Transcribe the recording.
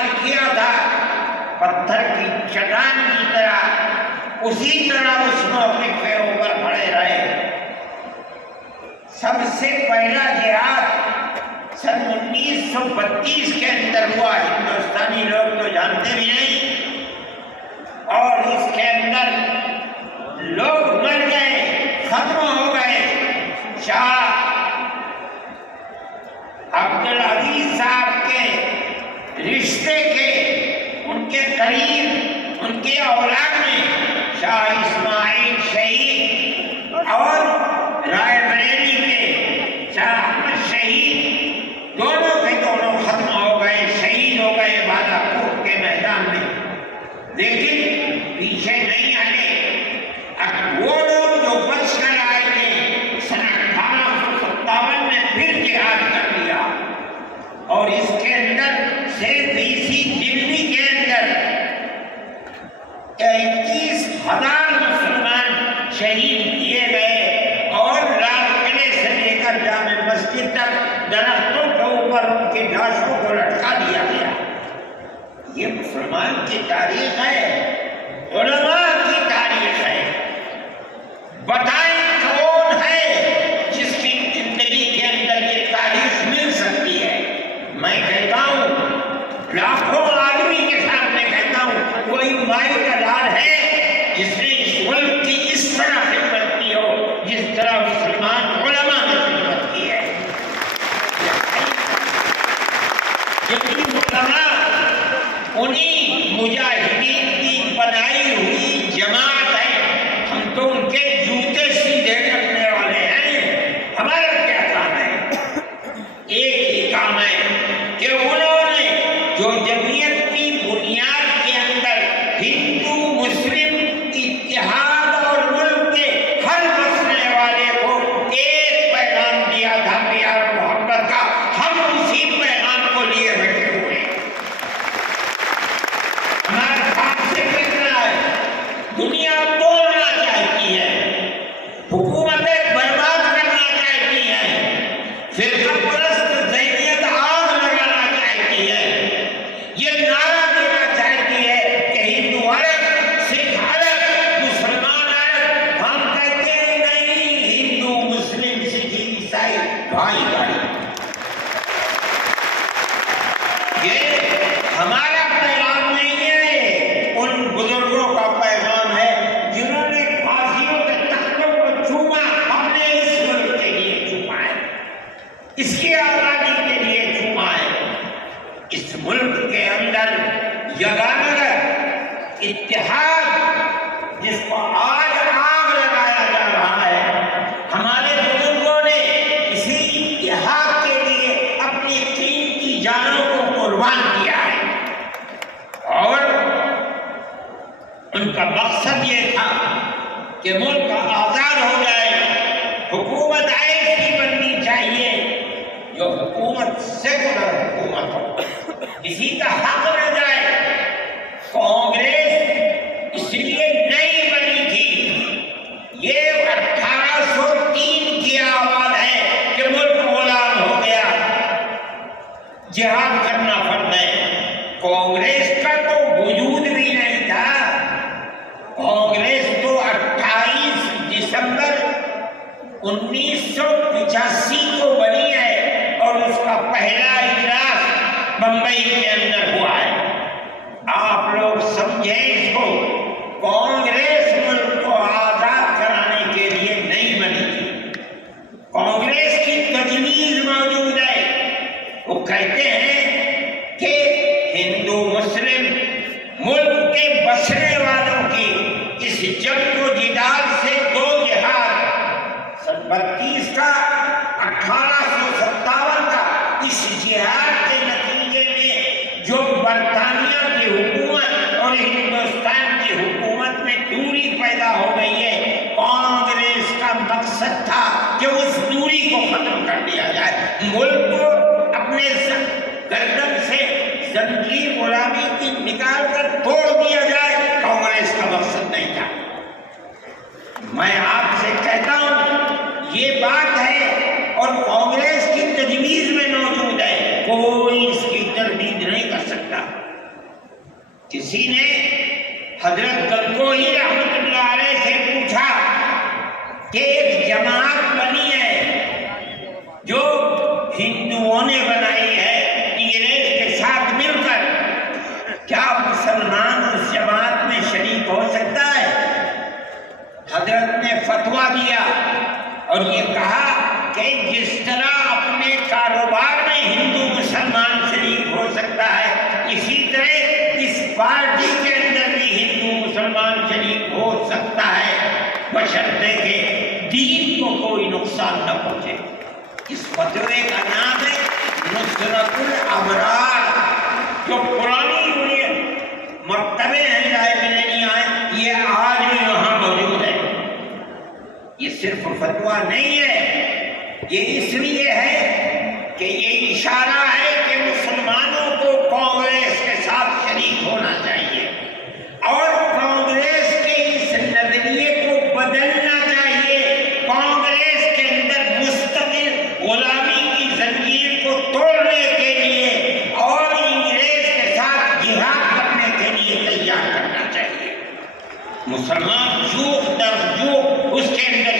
استعمال کیا تھا پتھر کی چٹان کی طرح، اسی طرح اس موقف کے اوپر کھڑے رہے۔ سب سے پہلا جہاد سن 1932 کے اندر ہوا، ہندوستانی لوگ تو جانتے بھی نہیں، اور اس کے اندر لوگ مر گئے، ختم ہو گئے۔ شاہ عبدالعزیز صاحب کے رشتے کے، ان کے قریب، ان کے اولاد میں شاہ اسماعیل شہید اور رائے بریلی کے شاہ احمد شہید، دونوں کے دونوں ختم ہو گئے، شہید ہو گئے بالا کوٹ کے میدان میں۔ لیکن پیچھے نہیں ہٹے۔ وہ لوگ جو بچ کر آئے تھے سن 1857 میں پھر جہاد کر لیا، اور اس کے اندر صرف اسی دلی کے اندر 31,000 مسلمان شہید کیے گئے، اور لال قلعے سے لے کر جامع مسجد تک درختوں کے اوپر ان کی لاشوں کو لٹکا دیا گیا۔ یہ مسلمان کی تاریخ ہے، علماء کی تاریخ ہے۔ بتائیں کون ہے جس کی زندگی کے اندر یہ تاریخ مل سکتی ہے؟ میں کہتا ہوں، لاکھوں آدمی کے سامنے کہتا ہوں، کوئی مائی کا لال ہے جس نے اس ملک کی اس طرح خدمت کی ہو جس طرح مسلمان علماء نے خدمت کی ہے۔ جبکہ علماء انہی مجاہدین کی بنائی ہوئی جماعت ہے، ہم تو ان کے جوتے سیدھے کرنے والے ہیں۔ ہمارا کیا کام ہے؟ ایک ہی کام ہے کہ انہوں نے جو جمعیت کی بنیاد کے اندر ہندو مسلم اتحاد اور ملک کے ہر بسنے والے کو ایک پیغام دیا تھا پیار و محبت کا، ہم اسی پیغام کو لیے بیٹھے ہوئے ہیں۔ ہمارے پاس سے کتنا ہے؟ دنیا توڑنا چاہتی ہے، حکومتیں برباد کرنا چاہتی ہیں، فرقہ پرست ذہنیت آگ لگانا چاہتی ہے، یہ نعرہ دینا چاہتی ہے کہ ہندو الگ، سکھ الگ، مسلمان الگ۔ ہم کہتے ہیں نہیں، ہندو مسلم سکھ عیسائی بھائی بھائی۔ یہ ہمارا پیغام نہیں ہے، ان بزرگوں کا پیغام ہے جنہوں نے پھانسیوں کے تختوں کو چوما، ہم نے اس ملک کے لیے چوما ہے، اس کی آزادی کے لیے چوما ہے۔ اس ملک کے اندر یگانگت اتحاد جس کو آج آگ لگایا جا رہا ہے، ہمارے بزرگوں نے اسی اتحاد کے لیے اپنی قیمتی جانوں کو قربان کیا ہے، اور ان کا مقصد یہ تھا کہ ملک آزاد ہو جائے، حکومت ایسی بننی چاہیے جو حکومت سیکولر حکومت ہو، کسی کا حق نہ جائے۔ کانگریس اس لیے نہیں بنی تھی، یہ 1803 کی آواز ہے کہ ملک غلام ہو گیا، جہاد کرنا فرض ہے۔ کانگریس کا تو وجود بھی نہیں تھا، کانگریس تو 28 دسمبر 1985 کو بنی ہے، اور اس کا پہلا اجلاس بمبئی کے اندر ہوا ہے۔ آپ لوگ سمجھیں اس کو، کانگریس ملک کو آزاد کرانے کے لیے نہیں بنی تھی، کانگریس کی تجویز موجود ہے۔ وہ کہتے ہیں کہ ہندو مسلم ملک کے بسنے والوں کی اس جنگ و جدال سے دو جہاد، سن 32 کا، 1857 کا، اس جہاد کے نتیجے میں جو برطانیہ کی حکومت اور ہندوستان کی حکومت میں دوری پیدا ہو گئی ہے، کانگریس کا مقصد تھا کہ اس دوری کو ختم کر دیا جائے، ملک کو اپنے گردن سے زنجیر غلامی کی نکال کر توڑ دیا جائے۔ کانگریس کا مقصد نہیں تھا۔ میں آپ سے کہتا ہوں، یہ بات ہے اور کانگریس کی تجویز میں موجود ہے، کوئی اس کی تردید نہیں کر سکتا۔ کسی نے حضرت گنگوہی رحمۃ اللہ علیہ سے پوچھا کہ ایک جماعت بنی ہے جو ہندوؤں نے بنائی ہے انگریز کے ساتھ مل کر، کیا مسلمان اس جماعت میں شریک ہو سکتا ہے؟ حضرت نے فتویٰ دیا اور یہ کہا کہ جس طرح اپنے کاروبار میں ہندو مسلمان شریک ہو سکتا ہے، اسی طرح اس پارٹی کے اندر بھی ہندو مسلمان شریک ہو سکتا ہے، بشرطے کہ دین کو کوئی نقصان نہ پہنچے۔ اس فتوے کا نام ہے نصرت الابرار، جو پرانی مکتبے ہیں لائبریریاں، یہ آج بھی وہاں موجود ہے۔ یہ صرف فتویٰ نہیں ہے، یہ اس لیے ہے کہ یہ اشارہ ہے کہ مسلمانوں کو کانگریس کے ساتھ شریک ہونا چاہیے اور کانگریس کے اس نظریے کو بدلنا چاہیے۔ کانگریس کے اندر مستقل غلامی کی زنجیر کو توڑنے کے لیے اور انگریز کے ساتھ جہاد کرنے کے لیے تیار کرنا چاہیے۔ مسلمان جوخ در جوخ اس کے اندر